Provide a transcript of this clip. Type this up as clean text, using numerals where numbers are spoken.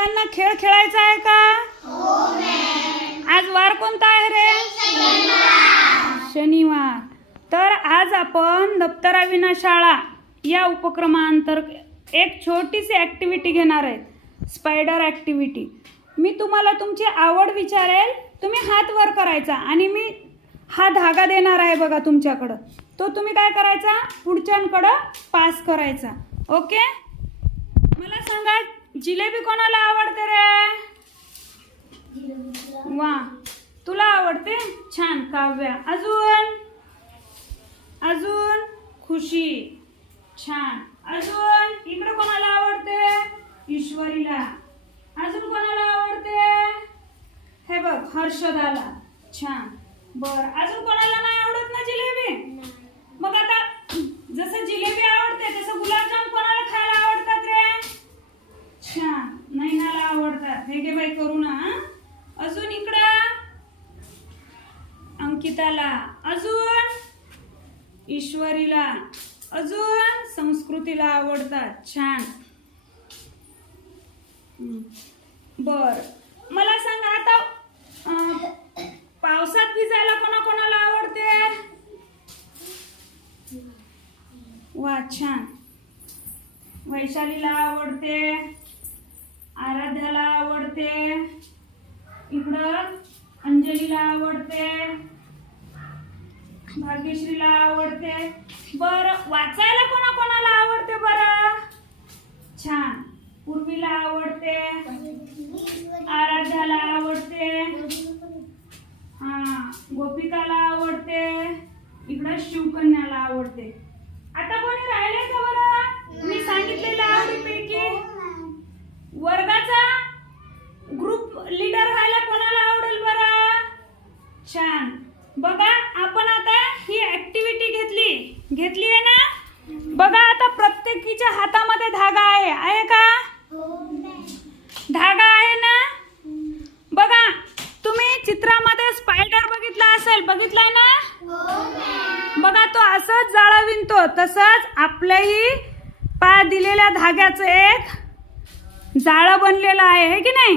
सगळ्यांना खेळ खेळायचा आहे का? आज वार कोणता आहे रे? शनिवार. तर आज आपण दप्तराविना शाळा या उपक्रमाअंतर्गत एक छोटीशी ॲक्टिव्हिटी घेणार आहेत, स्पायडर ॲक्टिव्हिटी. मी तुम्हाला तुमची आवड विचारेल, तुम्ही हात वर करायचा आणि मी हा धागा देणार आहे बघा तुमच्याकडं, तो तुम्ही काय करायचा, पुढच्यांकडं पास करायचा. ओके. मला सांगा, जिलेबी कोणाला आवडते रे? वा, तुला आवडते? छान. काव्या. अजून अजून खुशी. छान. अजून इकडे कोणाला आवडते? ईश्वरीला. अजून कोणाला आवडते? हे बघ, हर्षदाला. छान. बर, अजून कोणाला नाही आवडत ना जिलेबी? मग आता जसं जिलेबी आवडते तसं गुलाबजाम कोणाला खायला आवडतात रे? छान. नैनाला आवडतात. हे घे बाई करू ना. अजून इकडं अंकिताला. अजून ईश्वरीला. अजून संस्कृतीला आवडतात. छान. बर, मला सांगा आता पावसात भिजायला कोणाकोणाला आवडते? वा, छान. वैशालीला आवडते, आराध्याला आवडते, इकडं अंजलीला आवडते, भाग्यश्रीला आवडते. बरं, वाचायला कोणाकोणाला आवडते बरं? छान. पूर्वीला आवडते, आराध्याला आवडते, गोपिकाला आवडते, इकडं शिवकन्याला आवडते. आता कोणी राहिले का बरं? मी सांगितलेल्या आवडीपैकी वर्गाचा ग्रुप लीडर व्हायला कोणाला आवडेल बरं? छान. बघा, आपण आता ही ऍक्टिव्हिटी घेतली आहे ना? बघा, आता प्रत्येकीच्या हातामध्ये धागा आहे का? धागा आहे ना? बघा, तुम्ही चित्रामध्ये स्पायडर बघितलाय ना? बघा, तो असंच जाळं विणतो, तसंच आपल्याही दिलेल्या धाग्याचं एक जाळं बनलेलं आहे, हे की नाही?